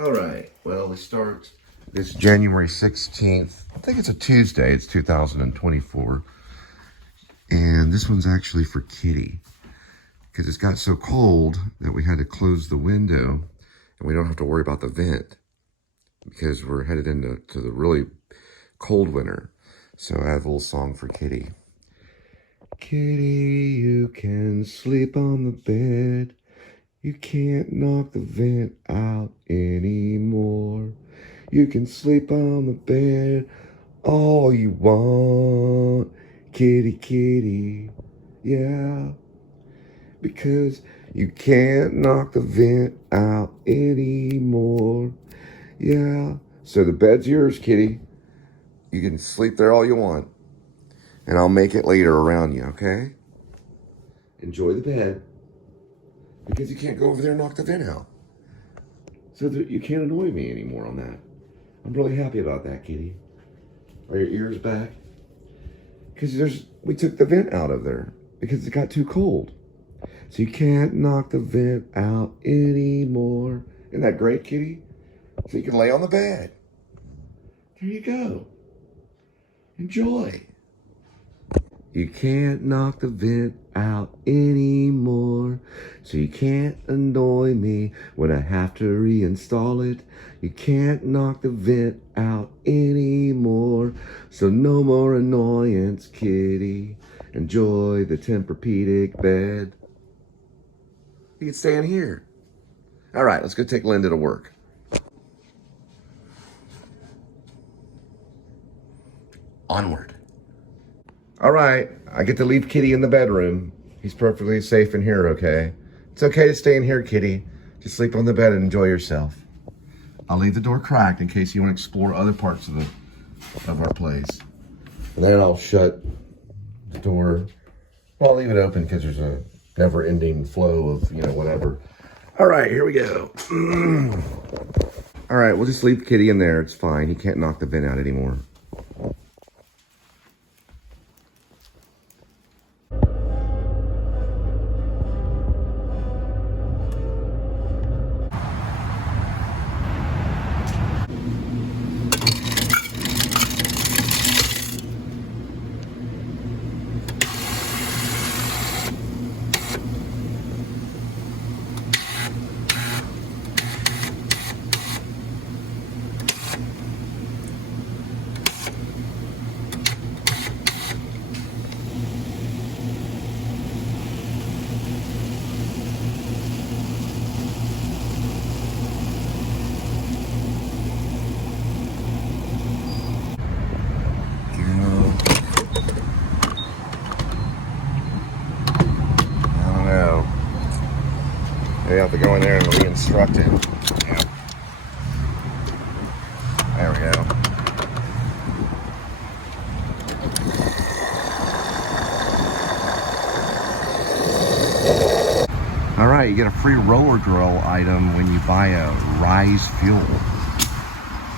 All right, well, we start this January 16th. I think it's a Tuesday. It's 2024. And this one's actually for Kitty because it's got so cold that we had to close the window and we don't have to worry about the vent because we're headed into the really cold winter. So I have a little song for Kitty. Kitty, you can sleep on the bed. You can't knock the vent out anymore. You can sleep on the bed all you want. Kitty, kitty, yeah. Because you can't knock the vent out anymore. Yeah. So the bed's yours, kitty. You can sleep there all you want. And I'll make it later around you, okay? Enjoy the bed. Because you can't go over there and knock the vent out. So that you can't annoy me anymore on that. I'm really happy about that, kitty. Are your ears back? Because we took the vent out of there because it got too cold. So you can't knock the vent out anymore. Isn't that great, kitty? So you can lay on the bed. There you go. Enjoy. You can't knock the vent out anymore. So you can't annoy me when I have to reinstall it. You can't knock the vent out anymore. So no more annoyance, kitty. Enjoy the Tempur-Pedic bed. You can stay in here. All right, let's go take Linda to work. Onward. All right, I get to leave Kitty in the bedroom. He's perfectly safe in here, okay? It's okay to stay in here, Kitty. Just sleep on the bed and enjoy yourself. I'll leave the door cracked in case you want to explore other parts of our place. And then I'll shut the door. Well, I'll leave it open because there's a never-ending flow of, whatever. All right, here we go. All right, we'll just leave Kitty in there. It's fine. He can't knock the vent out anymore. Maybe I have to go in there and re-instruct it. Yep. There we go. All right, you get a free roller drill item when you buy a Rise Fuel.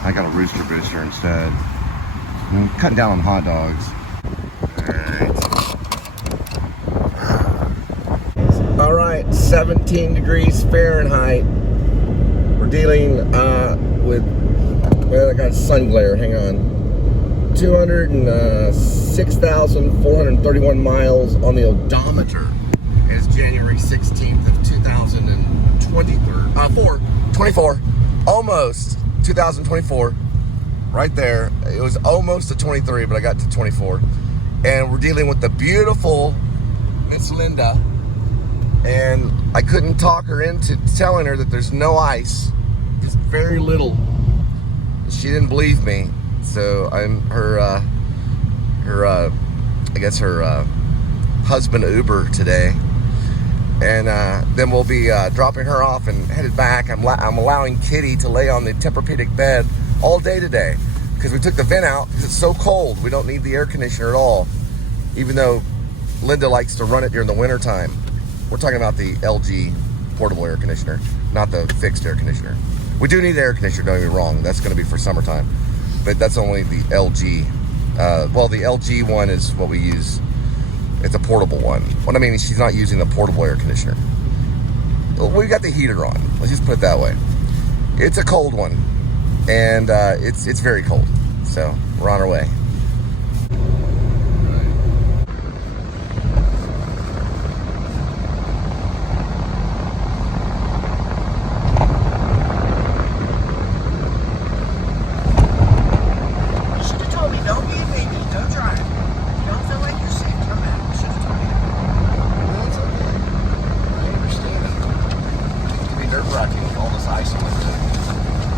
I got a Rooster Booster instead. I'm cutting down on hot dogs. All right, 17 degrees Fahrenheit. We're dealing with, well, I got sun glare, hang on. 206,431 miles on the odometer. It's January 16th of 24, almost 2024. Right there, it was almost to 23, but I got to 24. And we're dealing with the beautiful Miss Linda. And I couldn't talk her into telling her that there's no ice, just very little. She didn't believe me, so I'm her husband Uber today, and then we'll be dropping her off and headed back. I'm allowing Kitty to lay on the Tempur-Pedic bed all day today because we took the vent out because it's so cold. We don't need the air conditioner at all, even though Linda likes to run it during the winter time. We're talking about the LG portable air conditioner, not the fixed air conditioner. We do need air conditioner, don't get me wrong. That's going to be for summertime. But that's only the LG. Well, the LG one is what we use. It's a portable one. What I mean is she's not using the portable air conditioner. We got the heater on. Let's just put it that way. It's a cold one, and it's very cold. So we're on our way.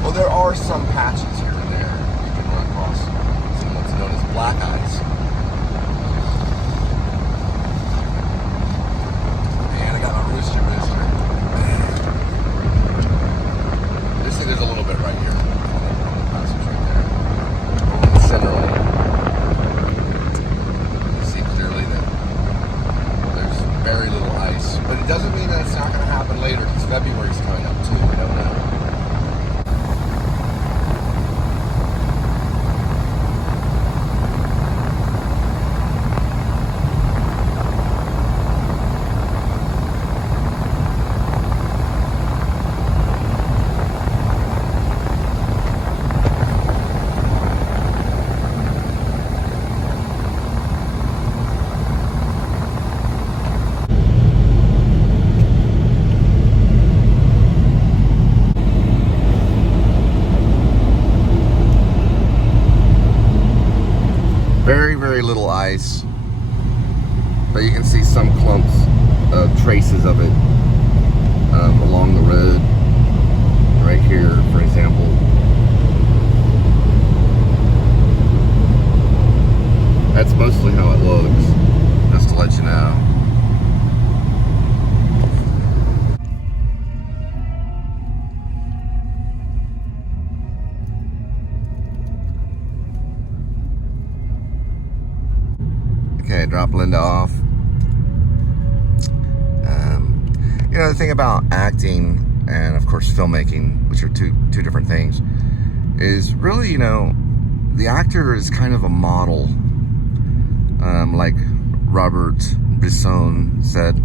Well, there are some patches here and there you can run across some what's known as black ice. And I got my rooster here. You see there's a little bit right here. On the passage right there. Over the center lane. You see clearly that there's very little ice. But it doesn't mean that it's not going to happen later, because February's coming up too. We don't know. Very little ice, but you can see some clumps of traces of it along the road right here, for example. That's mostly how it looks, just to let you know. Okay, drop Linda off. You know, the thing about acting and, of course, filmmaking, which are two different things, is really, you know, the actor is kind of a model, like Robert Bresson said.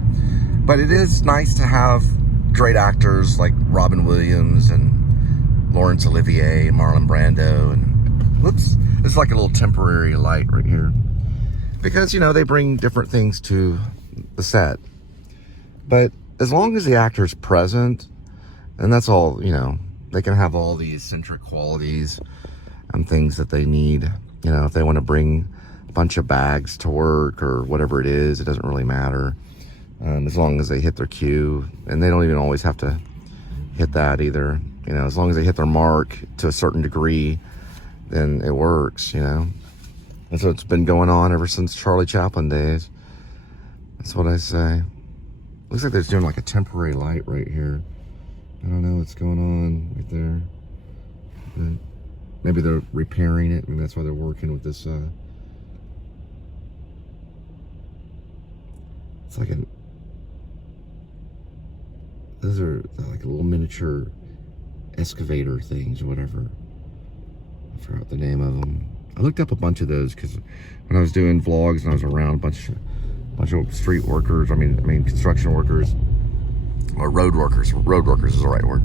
But it is nice to have great actors like Robin Williams and Laurence Olivier and Marlon Brando. And whoops, it's like a little temporary light right here. Because, you know, they bring different things to the set. But as long as the actor's present, and that's all, you know, they can have all the eccentric qualities and things that they need. You know, if they want to bring a bunch of bags to work or whatever it is, it doesn't really matter. As long as they hit their cue. And they don't even always have to hit that either. You know, as long as they hit their mark to a certain degree, then it works, you know. And so it's been going on ever since Charlie Chaplin days. That's what I say. Looks like they're doing like a temporary light right here. I don't know what's going on right there. But maybe they're repairing it. Maybe that's why they're working with this. It's like those are like little miniature excavator things or whatever. I forgot the name of them. I looked up a bunch of those because when I was doing vlogs and I was around a bunch of street workers, I mean construction workers, or road workers. Road workers is the right word.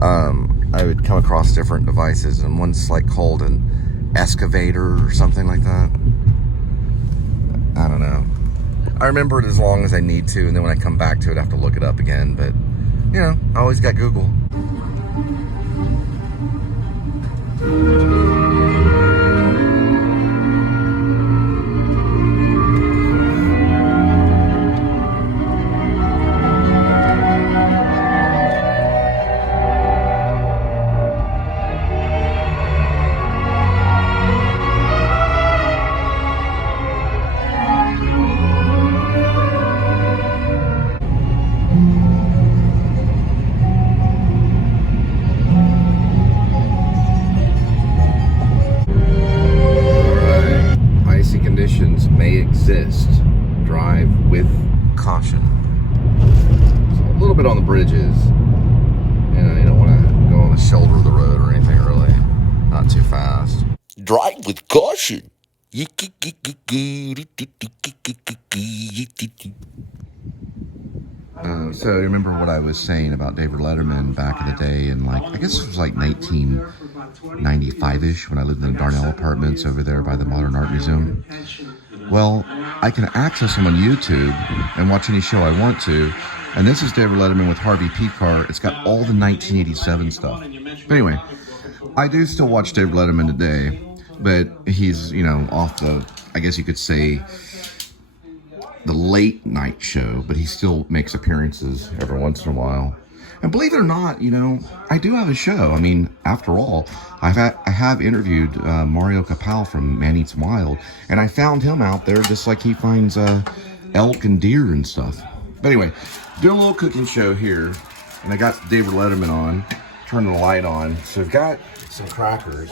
I would come across different devices, and one's like called an excavator or something like that. I don't know. I remember it as long as I need to, and then when I come back to it, I have to look it up again. But you know, I always got Google. May exist. Drive with caution. So a little bit on the bridges. You know, you don't want to go on the shoulder of the road or anything really. Not too fast. Drive with caution. So remember what I was saying about David Letterman back in the day, and like I guess it was like 1995-ish when I lived in the Darnell Apartments over there by the Modern Art Museum. Well, I can access him on YouTube and watch any show I want to, and this is David Letterman with Harvey Pekar. It's got all the 1987 stuff. But anyway, I do still watch David Letterman today, but he's, you know, off the, I guess you could say, the late night show, but he still makes appearances every once in a while. And believe it or not, you know, I do have a show. I mean, after all, I have interviewed Mario Capal from Man Eats Wild, and I found him out there just like he finds elk and deer and stuff. But anyway, doing a little cooking show here, and I got David Letterman on, turning the light on. So I've got some crackers,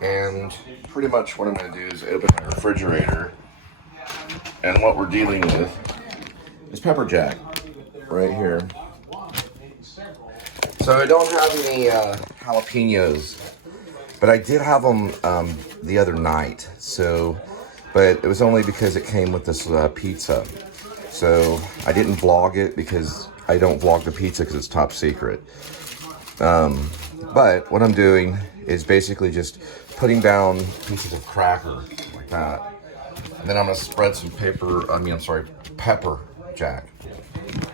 and pretty much what I'm going to do is open my refrigerator. And what we're dealing with is pepper jack right here. So I don't have any jalapenos, but I did have them the other night. So, but it was only because it came with this pizza. So I didn't vlog it because I don't vlog the pizza because it's top secret. But what I'm doing is basically just putting down pieces of cracker like that. And then I'm gonna spread some pepper jack.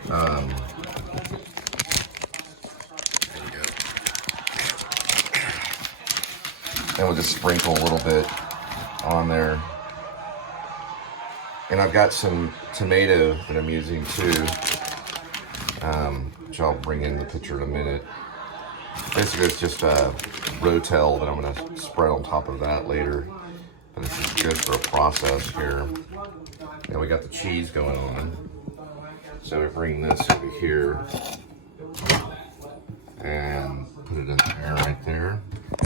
There we go. And we'll just sprinkle a little bit on there. And I've got some tomato that I'm using too, which I'll bring in the picture in a minute. Basically, it's just a rotel that I'm gonna spread on top of that later. And this is good for a process here. And we got the cheese going on. So we bring this over here and put it in there right there.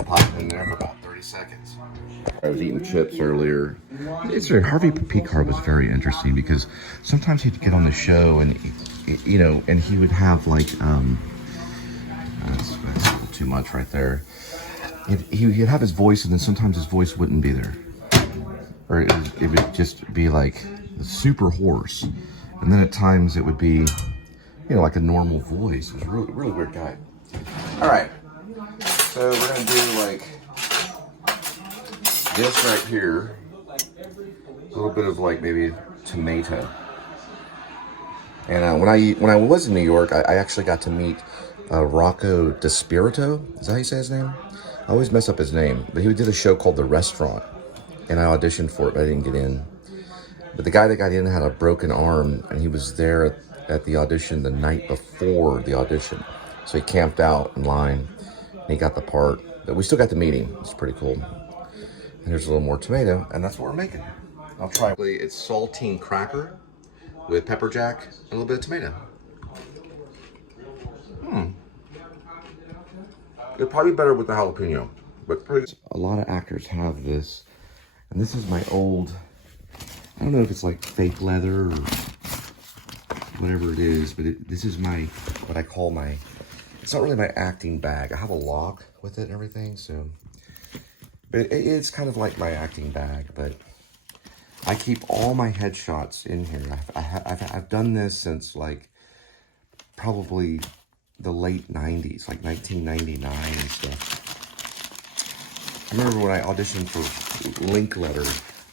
Pop it in there for about 30 seconds. I was eating chips earlier. Harvey Pekar was very interesting because sometimes he'd get on the show and, you know, and he would have like, that's a little too much right there. He'd have his voice, and then sometimes his voice wouldn't be there. Or it would just be like super hoarse. And then at times it would be, you know, like a normal voice. It was a really weird guy. All right. So we're going to do like this right here. A little bit of like maybe tomato. And when I was in New York, I actually got to meet Rocco DeSpirito. Is that how you say his name? I always mess up his name. But he did a show called The Restaurant. And I auditioned for it, but I didn't get in. But the guy that got in had a broken arm, and he was there at the audition the night before the audition. So he camped out in line, and he got the part. But we still got the meeting. It's pretty cool. And here's a little more tomato, and that's what we're making. I'll try. It's saltine cracker with pepper jack and a little bit of tomato. It'd probably be better with the jalapeno, but pretty. A lot of actors have this. And this is my old, I don't know if it's like fake leather or whatever it is, but this is my, what I call my, it's not really my acting bag. I have a lock with it and everything, so, but it's kind of like my acting bag, but I keep all my headshots in here. I've done this since like probably the late 90s, like 1999 and stuff. I remember when I auditioned for Linkletter,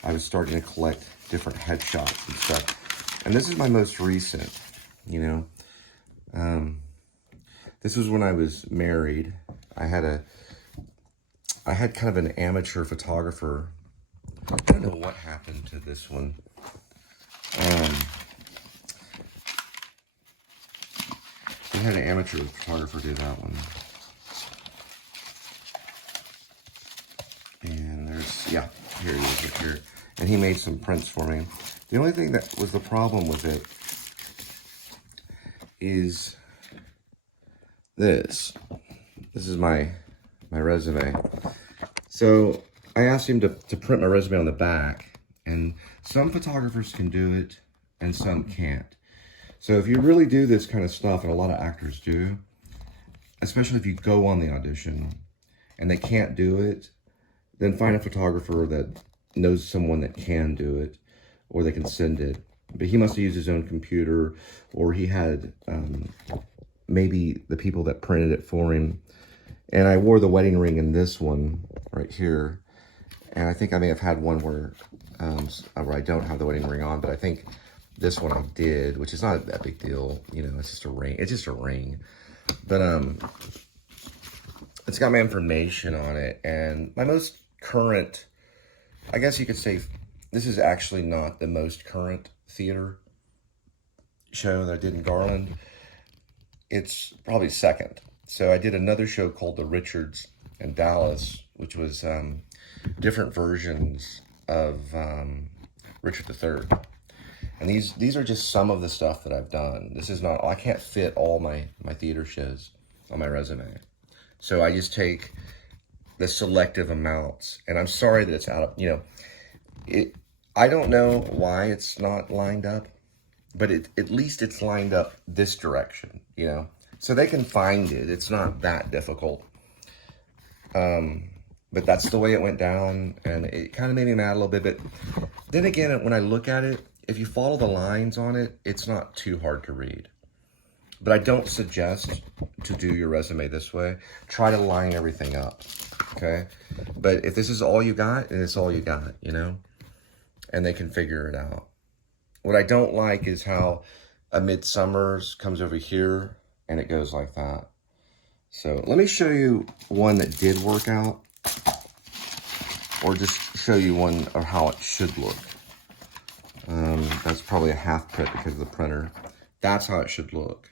I was starting to collect different headshots and stuff. And this is my most recent, you know. This was when I was married. I had kind of an amateur photographer. I don't know what happened to this one. We had an amateur photographer do that one. And there's, yeah, here he is right here. And he made some prints for me. The only thing that was the problem with it is this. This is my resume. So I asked him to print my resume on the back, and some photographers can do it and some can't. So if you really do this kind of stuff, and a lot of actors do, especially if you go on the audition and they can't do it, then find a photographer that knows someone that can do it, or they can send it. But he must have used his own computer, or he had maybe the people that printed it for him. And I wore the wedding ring in this one right here. And I think I may have had one where I don't have the wedding ring on, but I think this one I did, which is not that big deal. You know, it's just a ring. It's just a ring. But it's got my information on it. And my most current, I guess you could say, this is actually not the most current theater show that I did in Garland. It's probably second. So I did another show called The Richards in Dallas, which was different versions of Richard III. And these are just some of the stuff that I've done. This is not, I can't fit all my theater shows on my resume. So I just take the selective amounts. And I'm sorry that it's out of, you know, I don't know why it's not lined up, but at least it's lined up this direction, you know. So they can find it. It's not that difficult. But that's the way it went down, and it kind of made me mad a little bit. But then again, when I look at it, if you follow the lines on it, it's not too hard to read. But I don't suggest to do your resume this way. Try to line everything up, okay? But if this is all you got, then it's all you got, you know? And they can figure it out. What I don't like is how A Midsummer's comes over here, and it goes like that. So let me show you one that did work out, or just show you one of how it should look. That's probably a half print because of the printer. That's how it should look.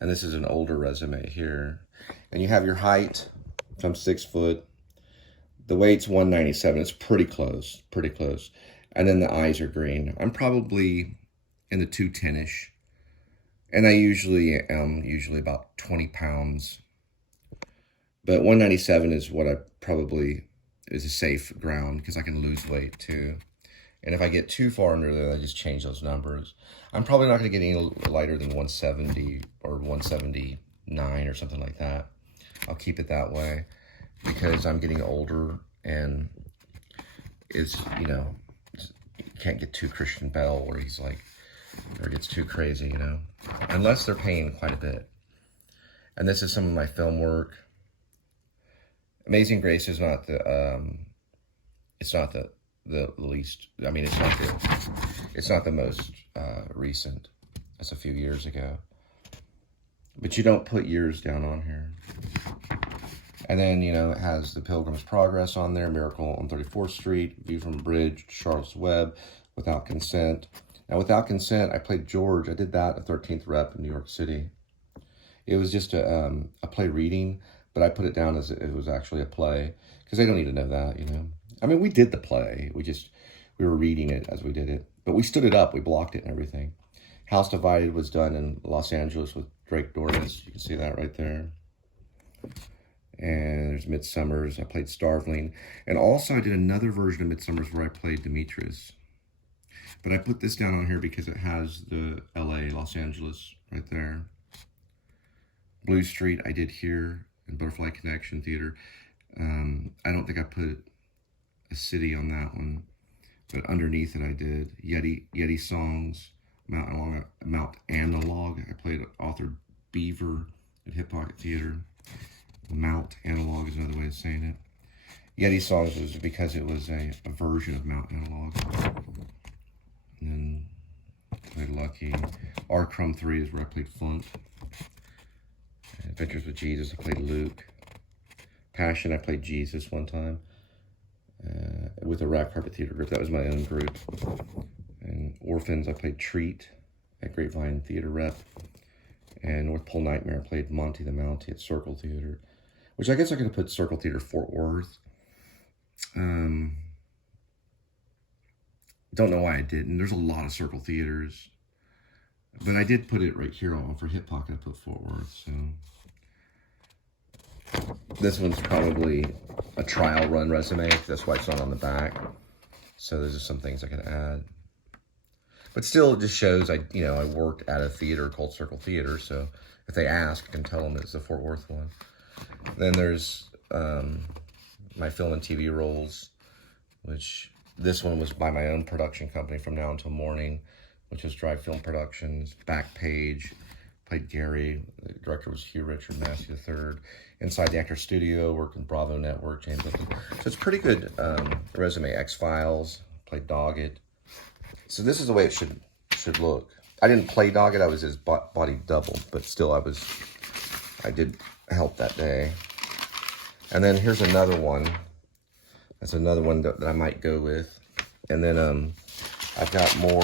And this is an older resume here. And you have your height, so I'm 6 foot. The weight's 197. It's pretty close, pretty close. And then the eyes are green. I'm probably in the 210-ish. And I usually am about 20 pounds. But 197 is what I probably is a safe ground because I can lose weight too. And if I get too far under there, I just change those numbers. I'm probably not going to get any lighter than 170 or 179 or something like that. I'll keep it that way because I'm getting older and it's, you know, you can't get too Christian Bale where he's like, or gets too crazy, you know, unless they're paying quite a bit. And this is some of my film work. Amazing Grace is not the, it's not the least, I mean, it's not the most recent. That's a few years ago. But you don't put years down on here. And then, you know, it has the Pilgrim's Progress on there, Miracle on 34th Street, View from Bridge, Charles Webb, Without Consent. Now, Without Consent, I played George. I did that at 13th Rep in New York City. It was just a play reading, but I put it down as it was actually a play because they don't need to know that, you know. I mean, we did the play. We were reading it as we did it. But we stood it up. We blocked it and everything. House Divided was done in Los Angeles with Drake Dornis. You can see that right there. And there's Midsummers. I played Starveling. And also I did another version of Midsummers where I played Demetrius. But I put this down on here because it has the LA, Los Angeles right there. Blue Street I did here in Butterfly Connection Theater. I don't think I put a city on that one, but underneath it I did Yeti Songs, Mount Analog. I played author Beaver at Hip Pocket Theater. Mount Analog is another way of saying it. Yeti Songs was because it was a version of Mount Analog. And then I played Lucky. R. Crumb 3 is where I played Flunt. Adventures with Jesus, I played Luke. Passion, I played Jesus one time. With a Rap Carpet Theater group. That was my own group. And Orphans, I played Treat at Grapevine Theater Rep. And North Pole Nightmare, I played Monty the Mountie at Circle Theater. Which I guess I could have put Circle Theater Fort Worth. Don't know why I didn't. There's a lot of Circle Theaters. But I did put it right here for Hip Pocket. I put Fort Worth, so. This one's probably a trial run resume. That's why it's not on the back. So there's just some things I could add. But still, it just shows I worked at a theater called Circle Theater. So if they ask, I can tell them it's the Fort Worth one. Then there's my film and TV roles, which This one was by my own production company, From Now Until Morning, which is Drive Film Productions. Back page, played Gary. The director was Hugh Richard Massey III. Inside the Actor Studio, worked in Bravo Network, James Lipton. So it's pretty good resume. X-Files, played Doggett. So this is the way it should look. I didn't play Doggett, I was his body double, but still I did help that day. And then here's another one. That's another one that I might go with. And then I've got more.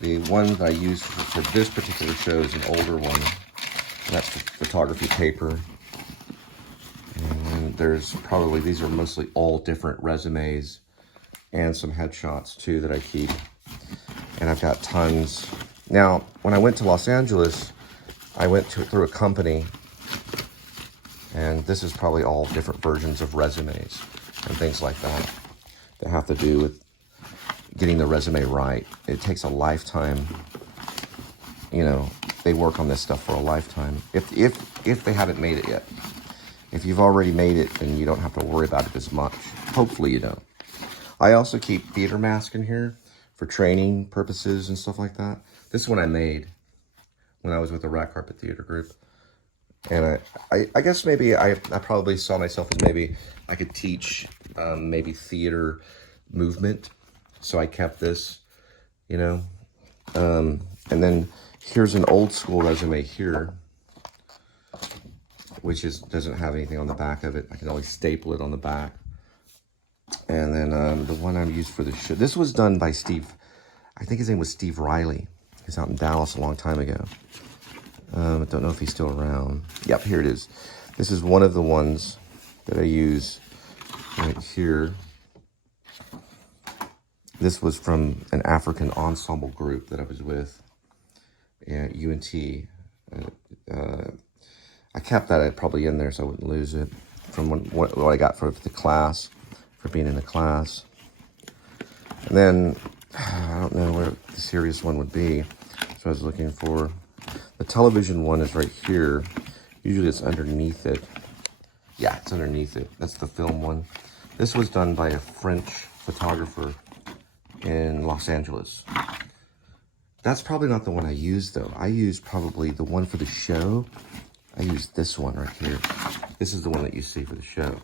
The one that I use for this particular show is an older one. And that's photography paper. And there's probably, these are mostly all different resumes and some headshots too that I keep. And I've got tons. Now, when I went to Los Angeles, I went through a company, and this is probably all different versions of resumes and things like that that have to do with getting the resume right. It takes a lifetime. You know, they work on this stuff for a lifetime. If they haven't made it yet. If you've already made it, then you don't have to worry about it as much. Hopefully you don't. I also keep theater masks in here for training purposes and stuff like that. This one I made when I was with the Rat Carpet Theater Group. And I guess maybe I probably saw myself as maybe I could teach maybe theater movement. So I kept this, you know. And then here's an old school resume here, which doesn't have anything on the back of it. I can always staple it on the back. And then the one I used for the show, this was done by Steve, I think his name was Steve Riley. He's out in Dallas a long time ago. I don't know if he's still around. Yep, here it is. This is one of the ones that I use right here. This was from an African ensemble group that I was with at UNT. I kept that probably in there so I wouldn't lose it from what I got for the class, for being in the class. And then, I don't know where the serious one would be, so I was looking for. The television one is right here. Usually it's underneath it. Yeah, it's underneath it. That's the film one. This was done by a French photographer in Los Angeles. That's probably not the one I used though. I used probably the one for the show. I used this one right here. This is the one that you see for the show.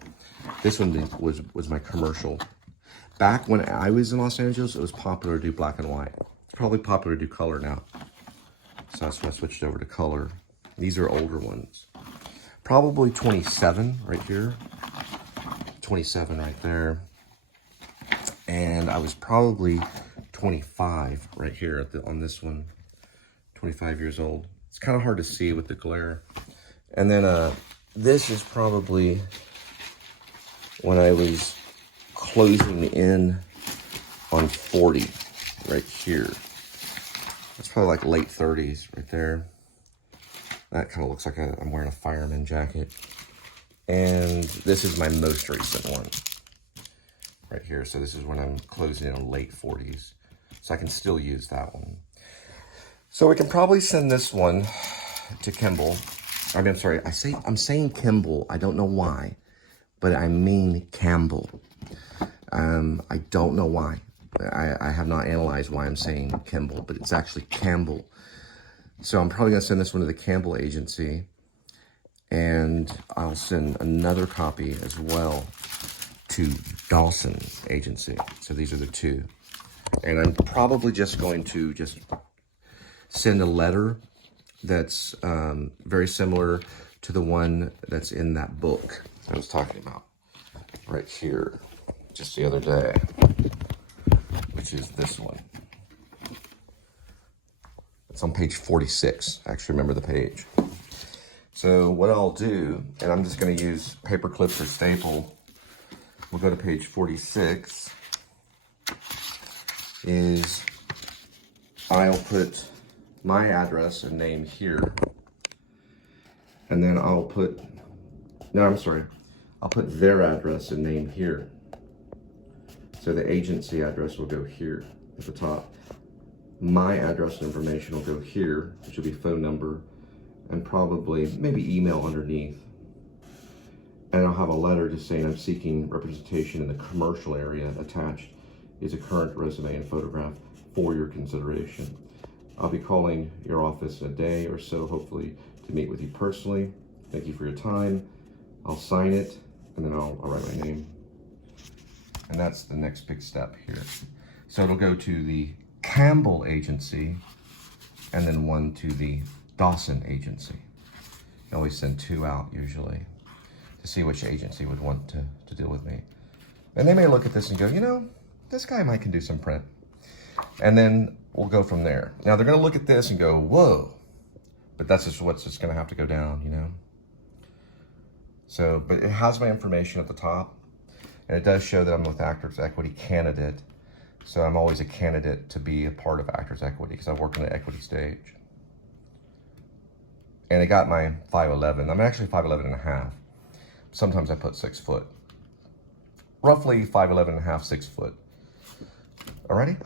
This one was my commercial. Back when I was in Los Angeles, it was popular to do black and white. It's probably popular to do color now. So that's when I switched over to color. These are older ones. Probably 27 right here. 27 right there. And I was probably 25 right here on this one. 25 years old. It's kind of hard to see with the glare. And then this is probably when I was closing in on 40 right here. It's probably like late 30s right there. That kind of looks like I'm wearing a fireman jacket. And this is my most recent one right here. So this is when I'm closing in on late 40s. So I can still use that one. So we can probably send this one to Kimball. I mean, I'm sorry, I'm saying Kimball. I don't know why, but I mean Campbell. I don't know why. I have not analyzed why I'm saying Kimball, but it's actually Campbell. So I'm probably going to send this one to the Campbell agency, and I'll send another copy as well to Dawson agency. So these are the two. And I'm probably just going to send a letter that's very similar to the one that's in that book I was talking about right here just the other day, which is this one. It's on page 46. I actually remember the page. So what I'll do, and I'm just going to use paper clips or staple. We'll go to page 46. Is I'll put my address and name here. And then I'll put, I'll put their address and name here. So the agency address will go here at the top. My address and information will go here, which will be phone number and probably maybe email underneath. And I'll have a letter just saying I'm seeking representation in the commercial area. Attached is a current resume and photograph for your consideration. I'll be calling your office in a day or so, hopefully, to meet with you personally. Thank you for your time. I'll sign it, and then I'll write my name. And that's the next big step here. So it'll go to the Campbell agency, and then one to the Dawson agency. I always send 2 out usually to see which agency would want to deal with me. And they may look at this and go, you know, this guy might can do some print. And then we'll go from there. Now they're gonna look at this and go, whoa, but that's just what's just gonna have to go down, you know? So, but it has my information at the top, and it does show that I'm with Actors Equity candidate. So I'm always a candidate to be a part of Actors Equity because I work in the equity stage. And it got my 5'11". I'm actually 5'11 and a half. Sometimes I put 6 foot. Roughly 5'11 and a half, 6 foot. Alrighty?